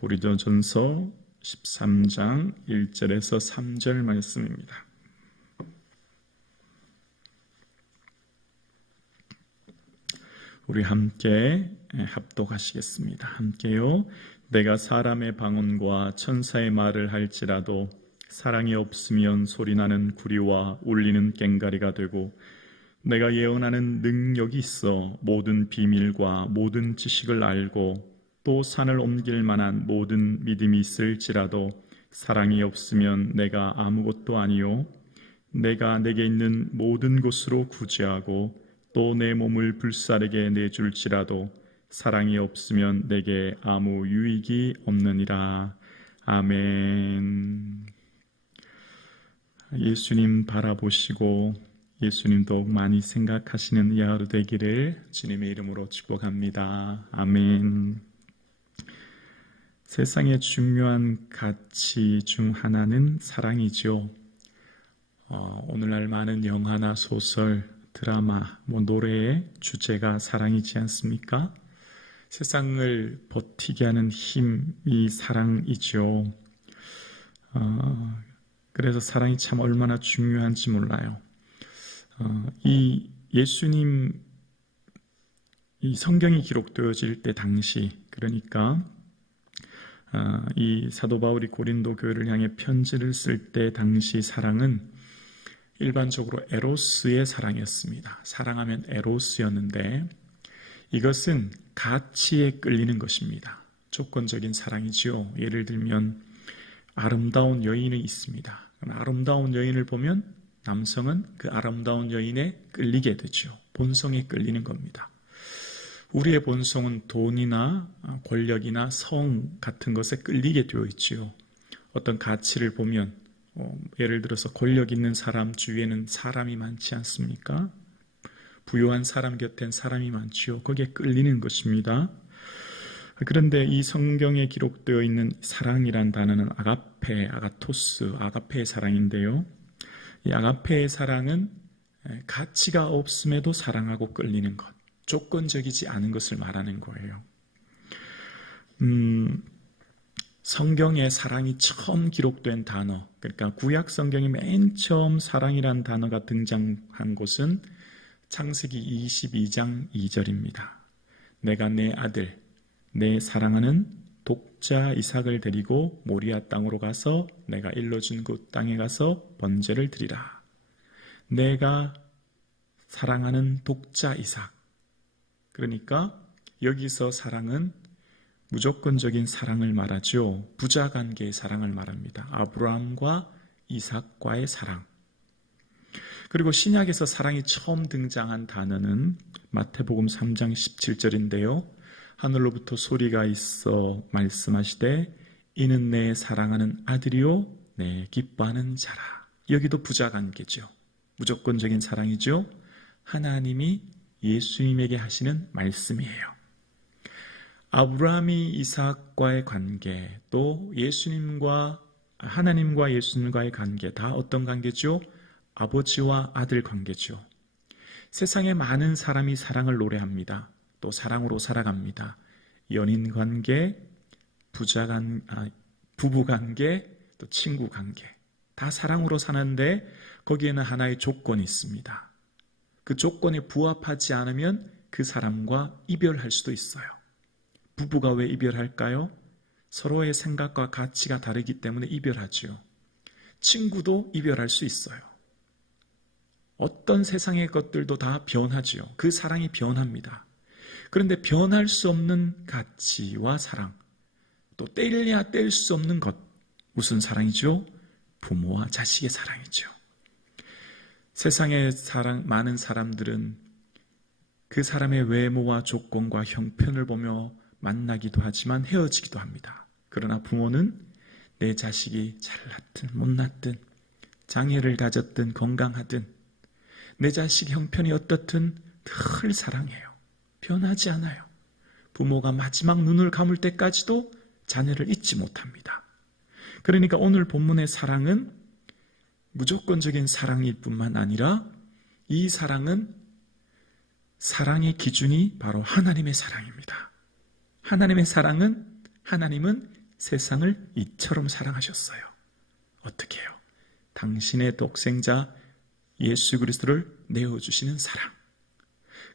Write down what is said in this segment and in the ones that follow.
고린도전서 13장 1절에서 3절 말씀입니다. 우리 함께 합독하시겠습니다. 함께요. 내가 사람의 방언과 천사의 말을 할지라도 사랑이 없으면 소리나는 구리와 울리는 꽹가리가 되고 내가 예언하는 능력이 있어 모든 비밀과 모든 지식을 알고 또 산을 옮길 만한 모든 믿음이 있을지라도 사랑이 없으면 내가 아무것도 아니요 내가 내게 있는 모든 곳으로 구제하고 또 내 몸을 불사르게 내줄지라도 사랑이 없으면 내게 아무 유익이 없느니라 아멘 예수님 바라보시고 예수님 더욱 많이 생각하시는 이 하루 되기를 주님의 이름으로 축복합니다. 아멘. 세상의 중요한 가치 중 하나는 사랑이죠. 어, 오늘날 많은 영화나 소설, 드라마, 뭐 노래의 주제가 사랑이지 않습니까? 세상을 버티게 하는 힘이 사랑이죠. 어, 그래서 사랑이 참 얼마나 중요한지 몰라요. 어, 이 예수님 이 성경이 기록되어질 때 당시 그러니까 어, 이 사도 바울이 고린도 교회를 향해 편지를 쓸 때 당시 사랑은 일반적으로 에로스의 사랑이었습니다. 사랑하면 에로스였는데 이것은 가치에 끌리는 것입니다. 조건적인 사랑이지요. 예를 들면 아름다운 여인이 있습니다. 아름다운 여인을 보면 남성은 그 아름다운 여인에 끌리게 되죠. 본성에 끌리는 겁니다. 우리의 본성은 돈이나 권력이나 성 같은 것에 끌리게 되어 있지요. 어떤 가치를 보면 어, 예를 들어서 권력 있는 사람 주위에는 사람이 많지 않습니까? 부유한 사람 곁엔 사람이 많지요. 거기에 끌리는 것입니다. 그런데 이 성경에 기록되어 있는 사랑이란 단어는 아가페, 아가토스, 아가페의 사랑인데요. 이 아가페의 사랑은 가치가 없음에도 사랑하고 끌리는 것, 조건적이지 않은 것을 말하는 거예요. 음, 성경에 사랑이 처음 기록된 단어, 그러니까 구약 성경이 맨 처음 사랑이란 단어가 등장한 곳은 창세기 22장 2절입니다. 내가 내 아들, 내 사랑하는 독자 이삭을 데리고 모리아 땅으로 가서 내가 일러준 그 땅에 가서 번제를 드리라. 내가 사랑하는 독자 이삭. 그러니까 여기서 사랑은 무조건적인 사랑을 말하죠. 부자 관계의 사랑을 말합니다. 아브라함과 이삭과의 사랑. 그리고 신약에서 사랑이 처음 등장한 단어는 마태복음 3장 17절인데요. 하늘로부터 소리가 있어 말씀하시되 이는 내 사랑하는 아들이요 내 기뻐하는 자라. 여기도 부자 관계죠. 무조건적인 사랑이죠. 하나님이 예수님에게 하시는 말씀이에요. 아브라함이 이삭과의 관계, 또 예수님과 하나님과 예수님과의 관계 다 어떤 관계죠? 아버지와 아들 관계죠. 세상에 많은 사람이 사랑을 노래합니다. 또 사랑으로 살아갑니다. 연인 관계, 부자 관, 아, 부부 관계, 또 친구 관계. 다 사랑으로 사는데 거기에는 하나의 조건이 있습니다. 그 조건에 부합하지 않으면 그 사람과 이별할 수도 있어요. 부부가 왜 이별할까요? 서로의 생각과 가치가 다르기 때문에 이별하지요. 친구도 이별할 수 있어요. 어떤 세상의 것들도 다 변하지요. 그 사랑이 변합니다. 그런데 변할 수 없는 가치와 사랑, 또 뗄래야 뗄 수 없는 것, 무슨 사랑이죠? 부모와 자식의 사랑이죠. 세상에 사랑, 많은 사람들은 그 사람의 외모와 조건과 형편을 보며 만나기도 하지만 헤어지기도 합니다. 그러나 부모는 내 자식이 잘났든 못났든 장애를 가졌든 건강하든 내 자식 형편이 어떻든 늘 사랑해요. 변하지 않아요. 부모가 마지막 눈을 감을 때까지도 자녀를 잊지 못합니다. 그러니까 오늘 본문의 사랑은 무조건적인 사랑일 뿐만 아니라 이 사랑은 사랑의 기준이 바로 하나님의 사랑입니다. 하나님의 사랑은 하나님은 세상을 이처럼 사랑하셨어요. 어떻게 해요? 당신의 독생자 예수 그리스도를 내어주시는 사랑.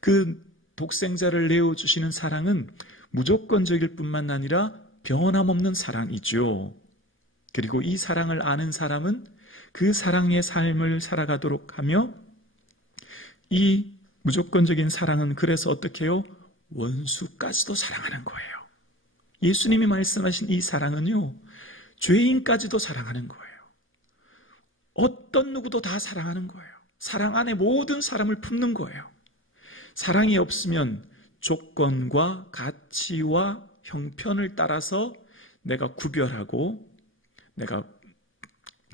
그 독생자를 내어주시는 사랑은 무조건적일 뿐만 아니라 변함없는 사랑이죠. 그리고 이 사랑을 아는 사람은 그 사랑의 삶을 살아가도록 하며 이 무조건적인 사랑은 그래서 어떻게 해요? 원수까지도 사랑하는 거예요. 예수님이 말씀하신 이 사랑은요, 죄인까지도 사랑하는 거예요. 어떤 누구도 다 사랑하는 거예요. 사랑 안에 모든 사람을 품는 거예요. 사랑이 없으면 조건과 가치와 형편을 따라서 내가 구별하고 내가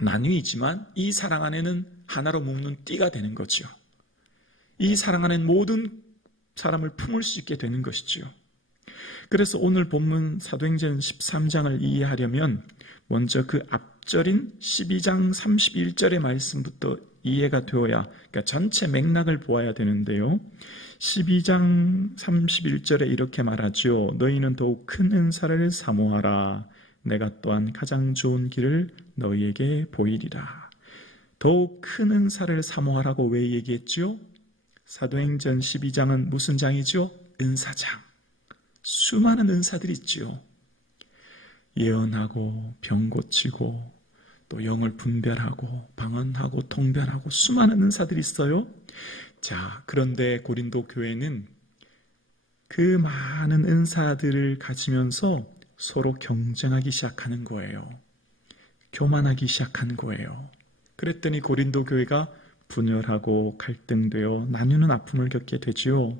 나뉘지만 이 사랑 안에는 하나로 묶는 띠가 되는 거죠. 이 사랑 안에는 모든 사람을 품을 수 있게 되는 것이지요. 그래서 오늘 본문 사도행전 13장을 이해하려면 먼저 그 앞절인 12장 31절의 말씀부터 이해가 되어야 그러니까 전체 맥락을 보아야 되는데요. 12장 31절에 이렇게 말하죠. 너희는 더욱 큰 은사를 사모하라. 내가 또한 가장 좋은 길을 너희에게 보이리라. 더욱 큰 은사를 사모하라고 왜 얘기했죠? 사도행전 12장은 무슨 장이죠? 은사장. 수많은 은사들이 있죠. 예언하고 병 고치고 또 영을 분별하고 방언하고 통변하고 수많은 은사들이 있어요. 자, 그런데 고린도 교회는 그 많은 은사들을 가지면서 서로 경쟁하기 시작하는 거예요. 교만하기 시작한 거예요. 그랬더니 고린도 교회가 분열하고 갈등되어 나누는 아픔을 겪게 되지요.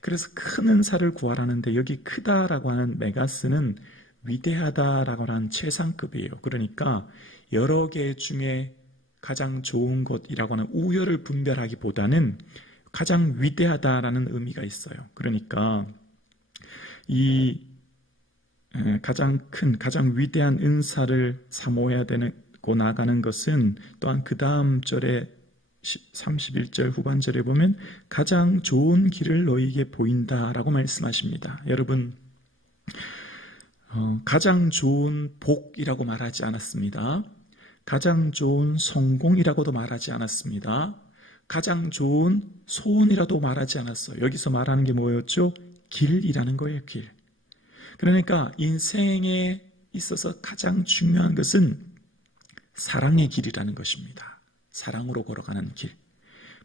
그래서 큰 은사를 구하라는데 여기 크다라고 하는 메가스는 위대하다라고 하는 최상급이에요. 그러니까 여러 개 중에 가장 좋은 것이라고 하는 우열을 분별하기보다는 가장 위대하다라는 의미가 있어요. 그러니까 이 가장 큰, 가장 위대한 은사를 사모해야 되고 나가는 것은 또한 그 다음 절에 31절 후반절에 보면 가장 좋은 길을 너희에게 보인다라고 말씀하십니다. 여러분, 어, 가장 좋은 복이라고 말하지 않았습니다. 가장 좋은 성공이라고도 말하지 않았습니다. 가장 좋은 소원이라도 말하지 않았어요. 여기서 말하는 게 뭐였죠? 길이라는 거예요, 길. 그러니까 인생에 있어서 가장 중요한 것은 사랑의 길이라는 것입니다. 사랑으로 걸어가는 길.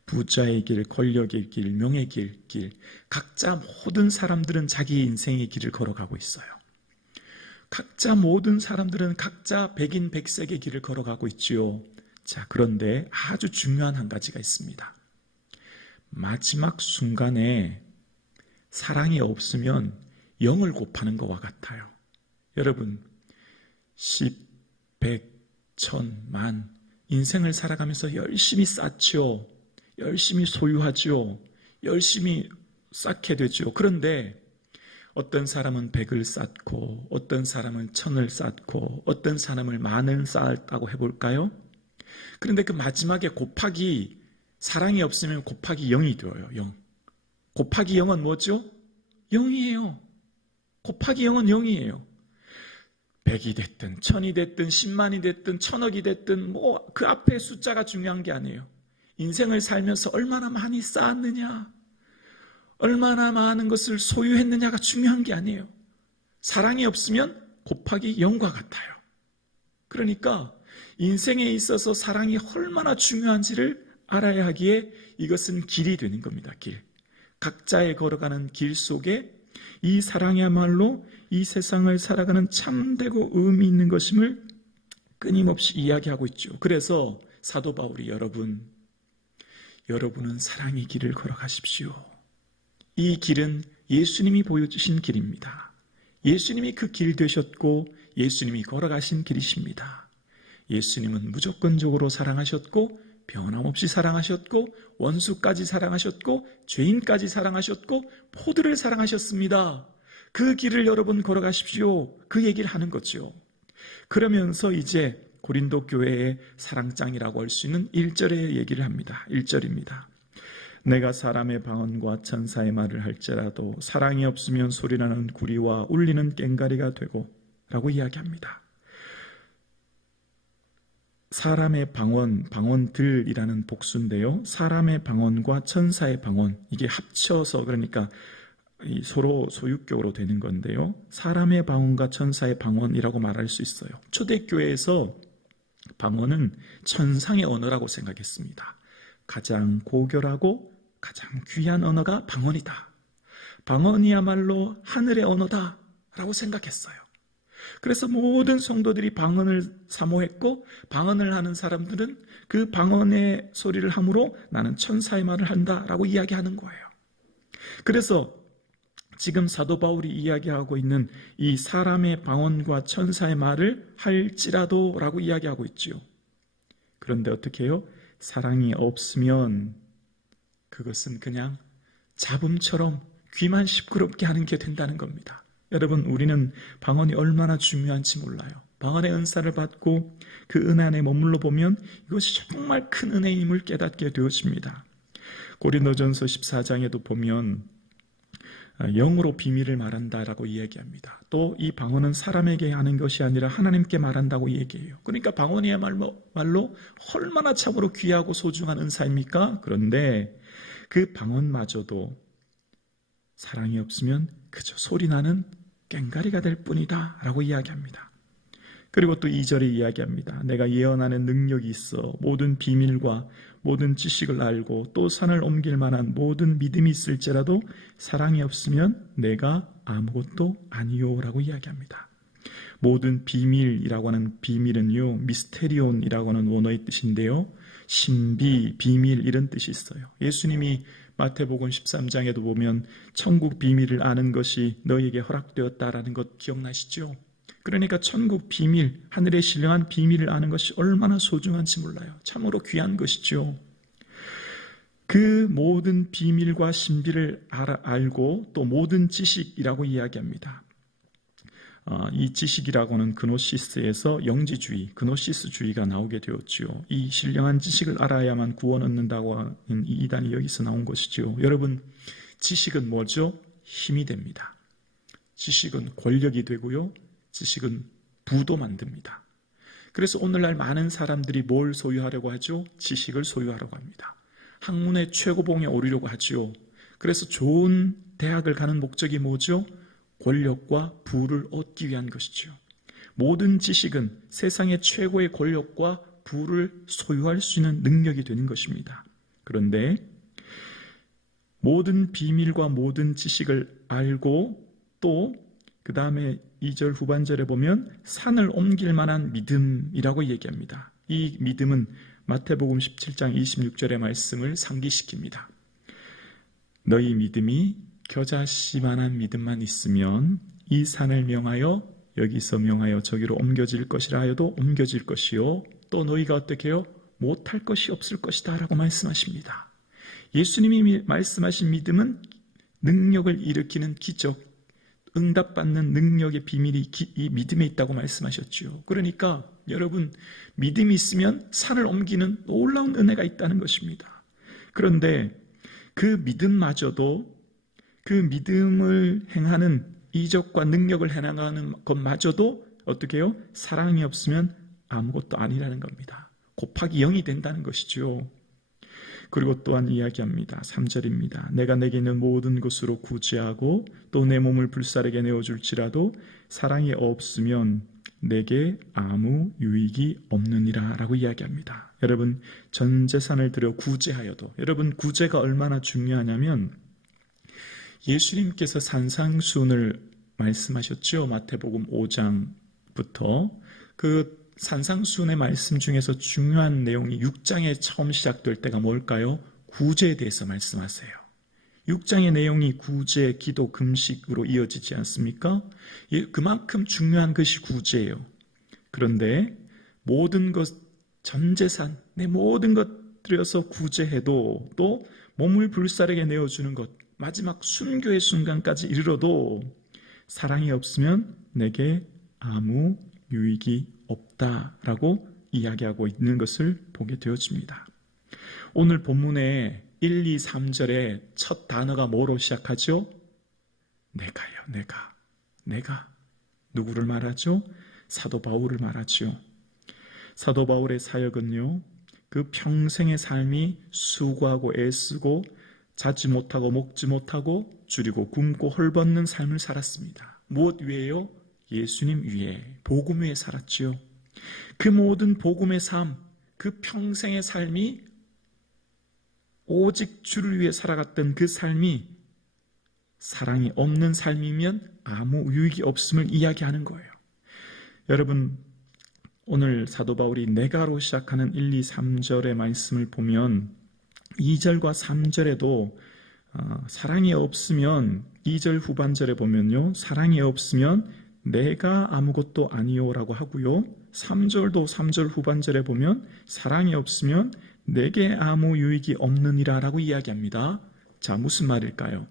부자의 길, 권력의 길, 명의 길, 길. 각자 모든 사람들은 자기 인생의 길을 걸어가고 있어요. 각자 모든 사람들은 각자 백인 백색의 길을 걸어가고 있지요. 자, 그런데 아주 중요한 한 가지가 있습니다. 마지막 순간에 사랑이 없으면 영을 곱하는 것과 같아요. 여러분, 10, 100, 천, 만 인생을 살아가면서 열심히 쌓지요. 열심히 소유하지요. 열심히 쌓게 되죠. 그런데 어떤 사람은 백을 쌓고 어떤 사람은 천을 쌓고 어떤 사람을 만을 쌓았다고 해볼까요? 그런데 그 마지막에 곱하기 사랑이 없으면 곱하기 0이 되어요. 0. 곱하기 0은 뭐죠? 0이에요. 곱하기 0은 0이에요. 100이 됐든 1000이 됐든 10만이 됐든 1000억이 됐든 뭐 그 앞에 숫자가 중요한 게 아니에요. 인생을 살면서 얼마나 많이 쌓았느냐 얼마나 많은 것을 소유했느냐가 중요한 게 아니에요. 사랑이 없으면 곱하기 0과 같아요. 그러니까 인생에 있어서 사랑이 얼마나 중요한지를 알아야 하기에 이것은 길이 되는 겁니다. 길. 각자의 걸어가는 길 속에 이 사랑이야말로 이 세상을 살아가는 참되고 의미 있는 것임을 끊임없이 이야기하고 있죠. 그래서 사도 바울이 여러분, 여러분은 사랑의 길을 걸어가십시오. 이 길은 예수님이 보여주신 길입니다. 예수님이 그 길 되셨고 예수님이 걸어가신 길이십니다. 예수님은 무조건적으로 사랑하셨고 변함없이 사랑하셨고 원수까지 사랑하셨고 죄인까지 사랑하셨고 포들을 사랑하셨습니다. 그 길을 여러분 걸어가십시오. 그 얘기를 하는 거죠. 그러면서 이제 고린도 교회의 사랑장이라고 할 수 있는 1절의 얘기를 합니다. 1절입니다. 내가 사람의 방언과 천사의 말을 할지라도 사랑이 없으면 소리나는 구리와 울리는 꽹가리가 되고 라고 이야기합니다. 사람의 방언, 방언들이라는 복수인데요. 사람의 방언과 천사의 방언, 이게 합쳐서 그러니까 이 서로 소유격으로 되는 건데요. 사람의 방언과 천사의 방언이라고 말할 수 있어요. 초대교회에서 방언은 천상의 언어라고 생각했습니다. 가장 고결하고 가장 귀한 언어가 방언이다. 방언이야말로 하늘의 언어다. 라고 생각했어요. 그래서 모든 성도들이 방언을 사모했고, 방언을 하는 사람들은 그 방언의 소리를 함으로 나는 천사의 말을 한다. 라고 이야기하는 거예요. 그래서 지금 사도 바울이 이야기하고 있는 이 사람의 방언과 천사의 말을 할지라도 라고 이야기하고 있지요. 그런데 어떻게 해요? 사랑이 없으면 그것은 그냥 잡음처럼 귀만 시끄럽게 하는 게 된다는 겁니다. 여러분, 우리는 방언이 얼마나 중요한지 몰라요. 방언의 은사를 받고 그 은혜 안에 머물러 보면 이것이 정말 큰 은혜임을 깨닫게 되어집니다. 고린도전서 14장에도 보면 영으로 비밀을 말한다라고 이야기합니다. 또 이 방언은 사람에게 하는 것이 아니라 하나님께 말한다고 얘기해요. 그러니까 방언이야말로 말로 얼마나 참으로 귀하고 소중한 은사입니까? 그런데 그 방언마저도 사랑이 없으면 그저 소리나는 꽹가리가 될 뿐이다 라고 이야기합니다. 그리고 또 2절에 이야기합니다. 내가 예언하는 능력이 있어 모든 비밀과 모든 지식을 알고 또 산을 옮길 만한 모든 믿음이 있을지라도 사랑이 없으면 내가 아무것도 아니요 라고 이야기합니다. 모든 비밀이라고 하는 비밀은요, 미스테리온이라고 하는 원어의 뜻인데요. 신비, 비밀 이런 뜻이 있어요. 예수님이 마태복음 13장에도 보면 천국 비밀을 아는 것이 너에게 허락되었다라는 것 기억나시죠? 그러니까 천국 비밀, 하늘의 신령한 비밀을 아는 것이 얼마나 소중한지 몰라요. 참으로 귀한 것이죠. 그 모든 비밀과 신비를 알고 또 모든 지식이라고 이야기합니다. 어, 이 지식이라고는 그노시스에서 영지주의, 그노시스주의가 나오게 되었지요. 이 신령한 지식을 알아야만 구원 얻는다고 하는 이 이단이 여기서 나온 것이지요. 여러분, 지식은 뭐죠? 힘이 됩니다. 지식은 권력이 되고요. 지식은 부도 만듭니다. 그래서 오늘날 많은 사람들이 뭘 소유하려고 하죠? 지식을 소유하려고 합니다. 학문의 최고봉에 오르려고 하지요. 그래서 좋은 대학을 가는 목적이 뭐죠? 권력과 부를 얻기 위한 것이죠. 모든 지식은 세상의 최고의 권력과 부를 소유할 수 있는 능력이 되는 것입니다. 그런데 모든 비밀과 모든 지식을 알고 또 그 다음에 2절 후반절에 보면 산을 옮길 만한 믿음이라고 얘기합니다. 이 믿음은 마태복음 17장 26절의 말씀을 상기시킵니다. 너희 믿음이 겨자씨만한 믿음만 있으면 이 산을 명하여 여기서 명하여 저기로 옮겨질 것이라 하여도 옮겨질 것이요 또 너희가 어떻게 해요? 못할 것이 없을 것이다 라고 말씀하십니다. 예수님이 말씀하신 믿음은 능력을 일으키는 기적, 응답받는 능력의 비밀이 이 믿음에 있다고 말씀하셨죠. 그러니까 여러분 믿음이 있으면 산을 옮기는 놀라운 은혜가 있다는 것입니다. 그런데 그 믿음마저도 그 믿음을 행하는 이적과 능력을 행하는 것마저도 어떻게 해요? 사랑이 없으면 아무것도 아니라는 겁니다. 곱하기 0이 된다는 것이죠. 그리고 또한 이야기합니다. 3절입니다. 내가 내게 있는 모든 것으로 구제하고 또 내 몸을 불사르게 내어줄지라도 사랑이 없으면 내게 아무 유익이 없느니라 라고 이야기합니다. 여러분 전 재산을 들여 구제하여도 여러분 구제가 얼마나 중요하냐면 예수님께서 산상순을 말씀하셨죠. 마태복음 5장부터 그 산상순의 말씀 중에서 중요한 내용이 6장에 처음 시작될 때가 뭘까요? 구제에 대해서 말씀하세요. 6장의 내용이 구제, 기도, 금식으로 이어지지 않습니까? 예, 그만큼 중요한 것이 구제예요. 그런데 모든 것, 전 재산, 내 모든 것 들여서 구제해도 또 몸을 불사르게 내어주는 것, 마지막 순교의 순간까지 이르러도 사랑이 없으면 내게 아무 유익이 없다라고 이야기하고 있는 것을 보게 되어집니다. 오늘 본문의 1, 2, 3절의 첫 단어가 뭐로 시작하죠? 내가요, 내가, 내가, 누구를 말하죠? 사도 바울을 말하죠. 사도 바울의 사역은요, 그 평생의 삶이 수고하고 애쓰고 자지 못하고 먹지 못하고 줄이고 굶고 헐벗는 삶을 살았습니다. 무엇 위에요? 예수님 위에, 복음 위에 살았지요. 그 모든 복음의 삶, 그 평생의 삶이 오직 주를 위해 살아갔던 그 삶이 사랑이 없는 삶이면 아무 유익이 없음을 이야기하는 거예요. 여러분, 오늘 사도 바울이 내가로 시작하는 1, 2, 3절의 말씀을 보면 2절과 3절에도 어, 사랑이 없으면 2절 후반절에 보면요. 사랑이 없으면 내가 아무것도 아니요라고 하고요. 3절도 3절 후반절에 보면 사랑이 없으면 내게 아무 유익이 없느니라라고 이야기합니다. 자, 무슨 말일까요?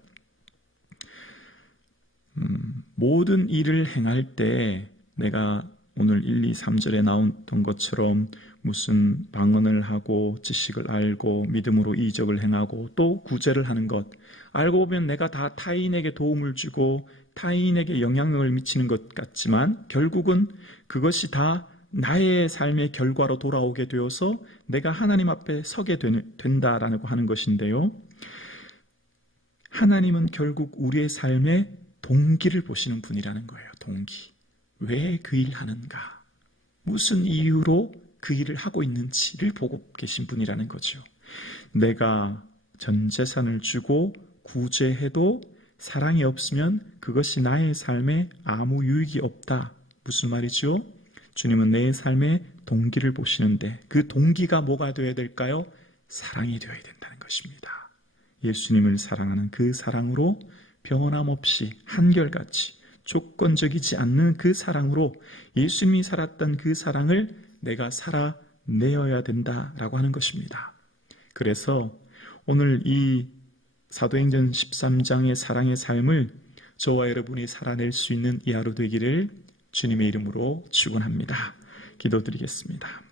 음, 모든 일을 행할 때 내가 오늘 1, 2, 3절에 나왔던 것처럼 무슨 방언을 하고 지식을 알고 믿음으로 이적을 행하고 또 구제를 하는 것 알고 보면 내가 다 타인에게 도움을 주고 타인에게 영향력을 미치는 것 같지만 결국은 그것이 다 나의 삶의 결과로 돌아오게 되어서 내가 하나님 앞에 서게 된다라고 하는 것인데요. 하나님은 결국 우리의 삶의 동기를 보시는 분이라는 거예요. 동기. 왜 그 일 하는가? 무슨 이유로 그 일을 하고 있는지를 보고 계신 분이라는 거죠. 내가 전 재산을 주고 구제해도 사랑이 없으면 그것이 나의 삶에 아무 유익이 없다. 무슨 말이죠? 주님은 내 삶의 동기를 보시는데 그 동기가 뭐가 되어야 될까요? 사랑이 되어야 된다는 것입니다. 예수님을 사랑하는 그 사랑으로 변함 없이 한결같이 조건적이지 않는 그 사랑으로 예수님이 살았던 그 사랑을 내가 살아내어야 된다라고 하는 것입니다. 그래서 오늘 이 사도행전 13장의 사랑의 삶을 저와 여러분이 살아낼 수 있는 이 하루 되기를 주님의 이름으로 축원합니다. 기도드리겠습니다.